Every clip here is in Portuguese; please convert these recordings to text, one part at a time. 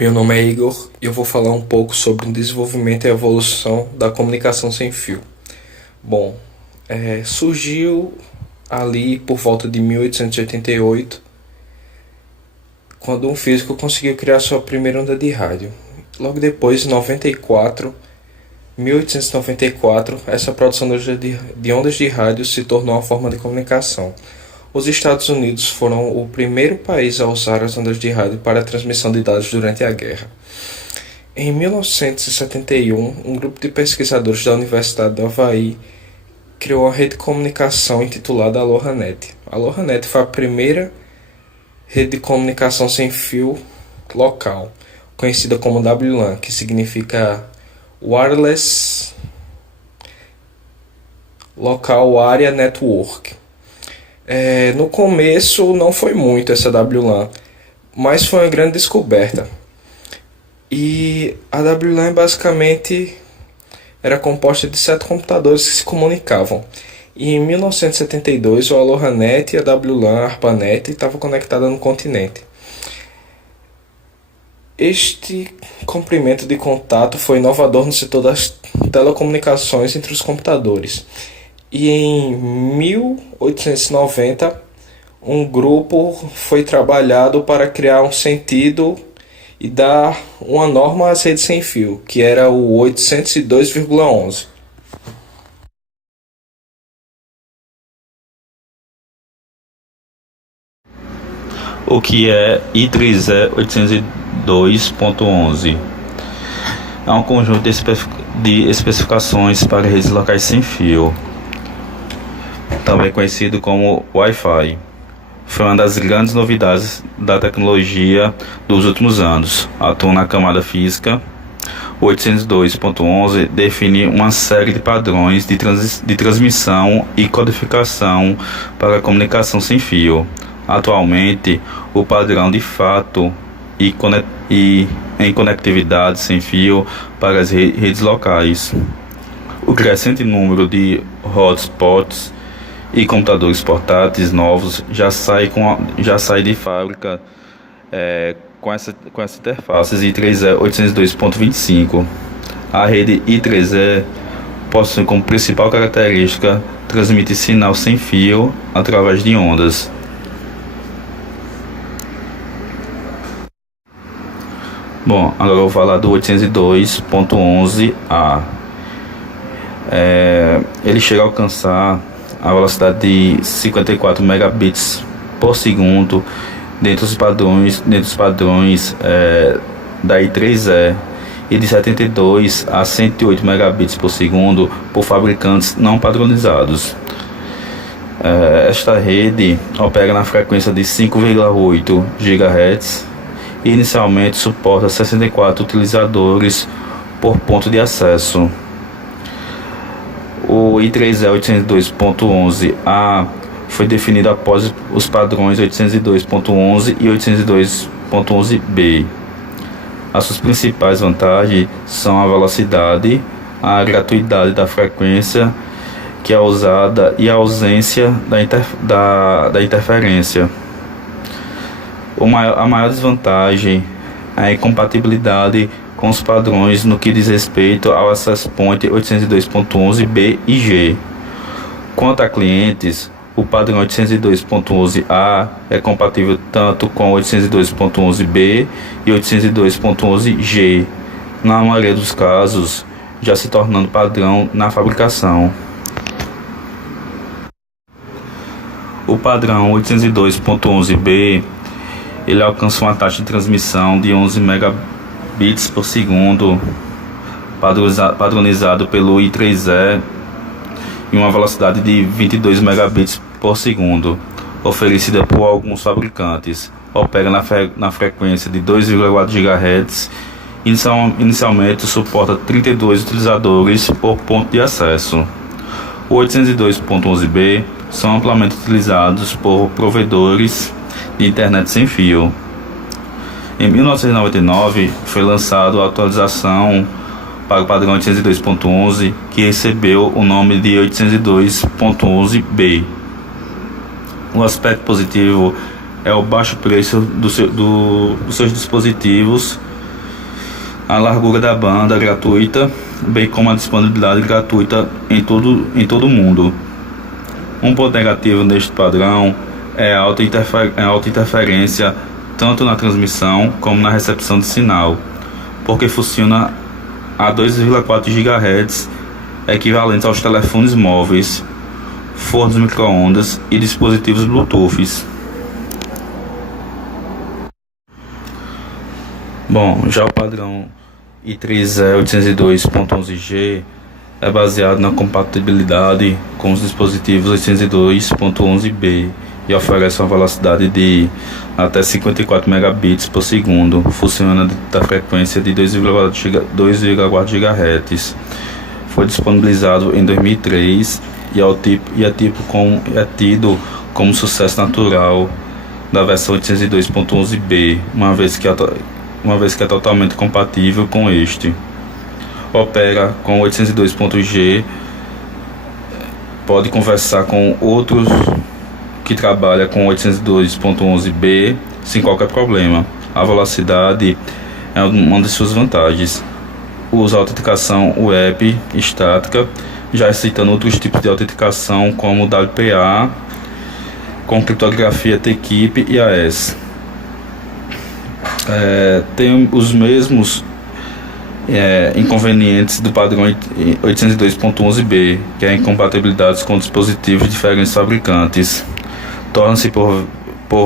Meu nome é Igor e eu vou falar um pouco sobre o desenvolvimento e evolução da comunicação sem fio. Bom, surgiu ali por volta de 1888, quando um físico conseguiu criar sua primeira onda de rádio. Logo depois, em 1894, essa produção de ondas de rádio se tornou uma forma de comunicação. Os Estados Unidos foram o primeiro país a usar as ondas de rádio para a transmissão de dados durante a guerra. Em 1971, um grupo de pesquisadores da Universidade do Havaí criou uma rede de comunicação intitulada AlohaNet. A AlohaNet foi a primeira rede de comunicação sem fio local, conhecida como WLAN, que significa Wireless Local Area Network. No começo não foi muito essa WLAN, mas foi uma grande descoberta. E a WLAN basicamente era composta de 7 computadores que se comunicavam. E em 1972 o AlohaNet e a WLAN, a ARPANET, estavam conectadas no continente. Este comprimento de contato foi inovador no setor das telecomunicações entre os computadores. E em 1890, um grupo foi trabalhado para criar um sentido e dar uma norma às redes sem fio, que era o 802,11. O que é I3E 802.11? É um conjunto de especificações para redes locais sem fio, também conhecido como Wi-Fi. Foi uma das grandes novidades da tecnologia dos últimos anos. Atua na camada física. O 802.11 define uma série de padrões de transmissão e codificação para a comunicação sem fio. Atualmente, o padrão de fato e em conectividade sem fio para as redes locais. O crescente número de hotspots e computadores portáteis novos já sai de fábrica com essa interfaces I3E 802.25. A rede I3E possui como principal característica transmitir sinal sem fio através de ondas. Bom, agora eu vou falar do 802.11a. Ele chega a alcançar a velocidade de 54 megabits por segundo dentro dos padrões da I3E e de 72 a 108 megabits por segundo por fabricantes não padronizados. Esta rede opera na frequência de 5,8 GHz e inicialmente suporta 64 utilizadores por ponto de acesso. O I3E 802.11a foi definido após os padrões 802.11 e 802.11b. As suas principais vantagens são a velocidade, a gratuidade da frequência que é usada e a ausência da interferência. A maior desvantagem é a incompatibilidade com os padrões no que diz respeito ao Access Point 802.11b e g. Quanto a clientes, o padrão 802.11a é compatível tanto com 802.11b e 802.11g, na maioria dos casos, já se tornando padrão na fabricação. O padrão 802.11b ele alcança uma taxa de transmissão de 11 megabits por segundo, padronizado pelo I3E, e uma velocidade de 22 megabits por segundo, oferecida por alguns fabricantes. Opera na frequência de 2,4 GHz. Inicialmente suporta 32 utilizadores por ponto de acesso. O 802.11b são amplamente utilizados por provedores de internet sem fio. Em 1999 foi lançada a atualização para o padrão 802.11, que recebeu o nome de 802.11b. Um aspecto positivo é o baixo preço dos seus dispositivos a largura da banda gratuita, bem como a disponibilidade gratuita em todo o mundo. Um ponto negativo neste padrão é a alta interferência tanto na transmissão como na recepção de sinal, porque funciona a 2,4 GHz, equivalentes aos telefones móveis, fornos micro-ondas e dispositivos Bluetooth. Bom, já o padrão I3E 802.11g é baseado na compatibilidade com os dispositivos 802.11b e oferece uma velocidade de até 54 megabits por segundo, funcionando da frequência de 2,4 GHz. Foi disponibilizado em 2003 e é tido como sucesso natural da versão 802.11b, uma vez que é totalmente compatível com este. Opera com 802.g, pode conversar com outros que trabalham com 802.11b sem qualquer problema. A velocidade é uma de suas vantagens. Usa autenticação web estática, já citando outros tipos de autenticação como WPA, com criptografia TKIP e AES. Tem os mesmos inconvenientes do padrão 802.11b, que é incompatibilidades com dispositivos de diferentes fabricantes. Torna-se por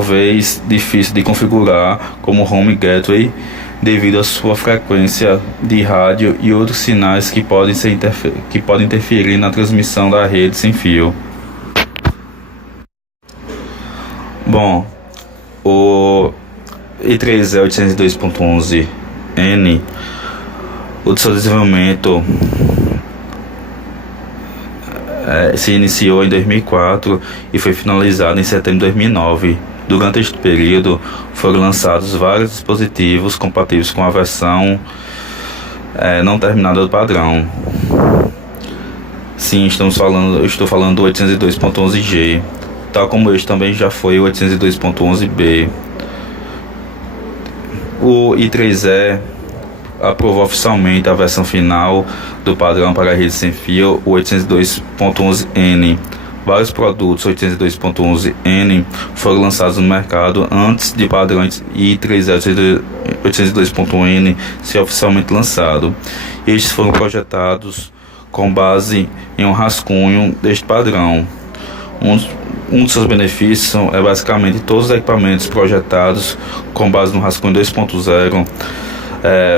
vez difícil de configurar como Home Gateway devido à sua frequência de rádio e outros sinais que podem interferir na transmissão da rede sem fio. Bom, o I3E 802.11n, o seu desenvolvimento se iniciou em 2004 e foi finalizado em setembro de 2009. Durante este período foram lançados vários dispositivos compatíveis com a versão não terminada do padrão. Sim, estou falando do 802.11g, tal como este também já foi o 802.11b. O I3E aprovou oficialmente a versão final do padrão para a rede sem fio, o 802.11n. Vários produtos 802.11n foram lançados no mercado antes de padrão I3E 802.1n ser oficialmente lançado. Estes foram projetados com base em um rascunho deste padrão. Um dos seus benefícios é basicamente todos os equipamentos projetados com base no rascunho 2.0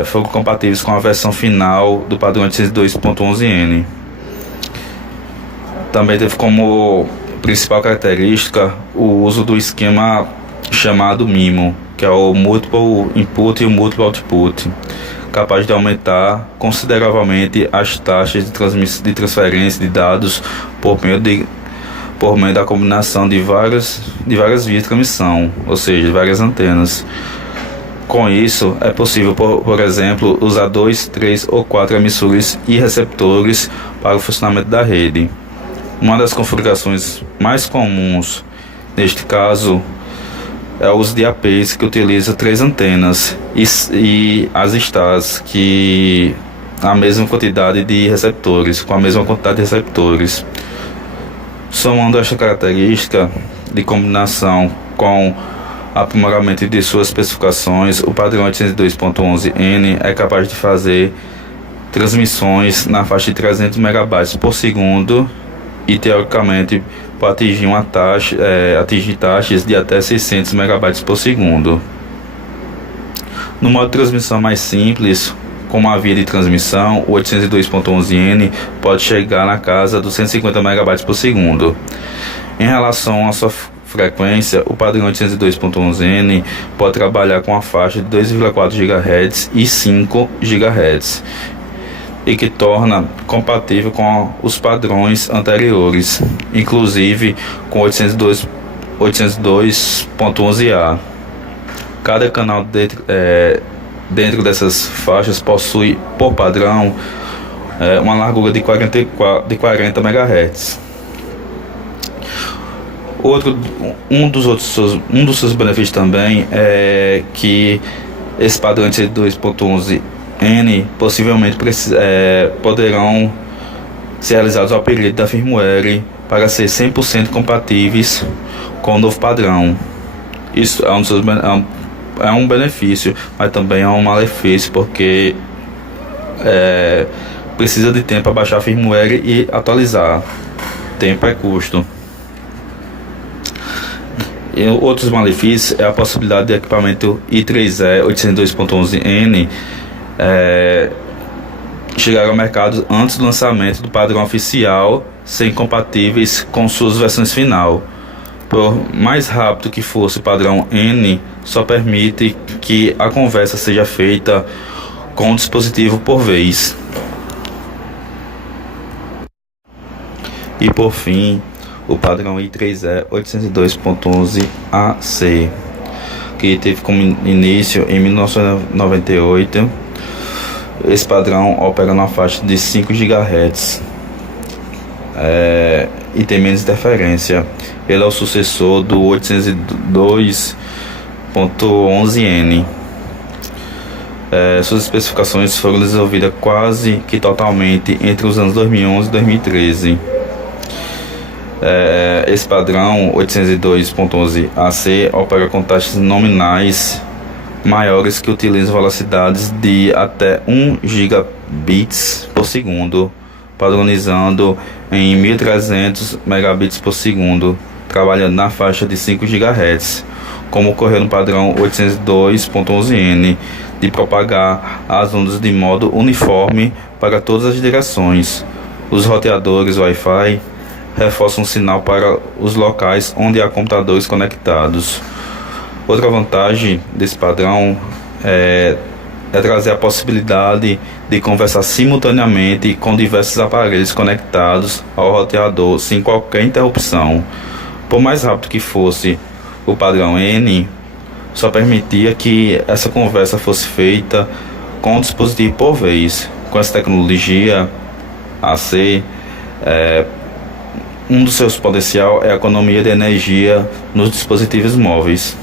foram compatíveis com a versão final do padrão 802.11n. Também teve como principal característica o uso do esquema chamado MIMO, que é o Multiple Input e o Multiple Output, capaz de aumentar consideravelmente as taxas de transferência de dados por meio da combinação de várias vias de transmissão, ou seja, de várias antenas. Com isso, é possível, por exemplo, usar 2, 3 ou 4 emissores e receptores para o funcionamento da rede. Uma das configurações mais comuns, neste caso, é o uso de APs, que utiliza 3 antenas, e as stars, que a mesma quantidade de receptores, com a mesma quantidade de receptores. Somando esta característica de combinação com aprimoramento de suas especificações, o padrão 802.11n é capaz de fazer transmissões na faixa de 300 megabytes por segundo e, teoricamente, pode atingir taxas de até 600 megabytes por segundo. No modo de transmissão mais simples, como a via de transmissão, o 802.11n pode chegar na casa dos 150 megabytes por segundo. Em relação à sua frequência, o padrão 802.11n pode trabalhar com a faixa de 2,4 GHz e 5 GHz, e que torna compatível com os padrões anteriores, inclusive com 802.11a. Cada canal dentro dessas faixas possui, por padrão, uma largura de 40 MHz. Um dos seus benefícios também é que esse padrão 802.11 N possivelmente poderão ser realizados ao upgrade da firmware para ser 100% compatíveis com o novo padrão. Isso é um benefício, mas também é um malefício, porque precisa de tempo para baixar a firmware e atualizar. Tempo é custo. E outros malefícios é a possibilidade de equipamento i3E 802.11n chegar ao mercado antes do lançamento do padrão oficial, sem compatíveis com suas versões final. Por mais rápido que fosse o padrão N, só permite que a conversa seja feita com um dispositivo por vez. E por fim, o padrão i3E 802.11ac, que teve como início em 1998. Esse padrão opera na faixa de 5 GHz e tem menos interferência. Ele é o sucessor do 802.11n. Suas especificações foram desenvolvidas quase que totalmente entre os anos 2011 e 2013. Esse padrão 802.11ac opera com taxas nominais maiores, que utilizam velocidades de até 1 gigabits por segundo, padronizando em 1300 megabits por segundo, trabalhando na faixa de 5 GHz, como ocorreu no padrão 802.11n, de propagar as ondas de modo uniforme para todas as direções. Os roteadores Wi-Fi reforçam o sinal para os locais onde há computadores conectados. Outra vantagem desse padrão é trazer a possibilidade de conversar simultaneamente com diversos aparelhos conectados ao roteador sem qualquer interrupção. Por mais rápido que fosse o padrão N, só permitia que essa conversa fosse feita com um dispositivo por vez. Com essa tecnologia AC, um dos seus potenciais é a economia de energia nos dispositivos móveis.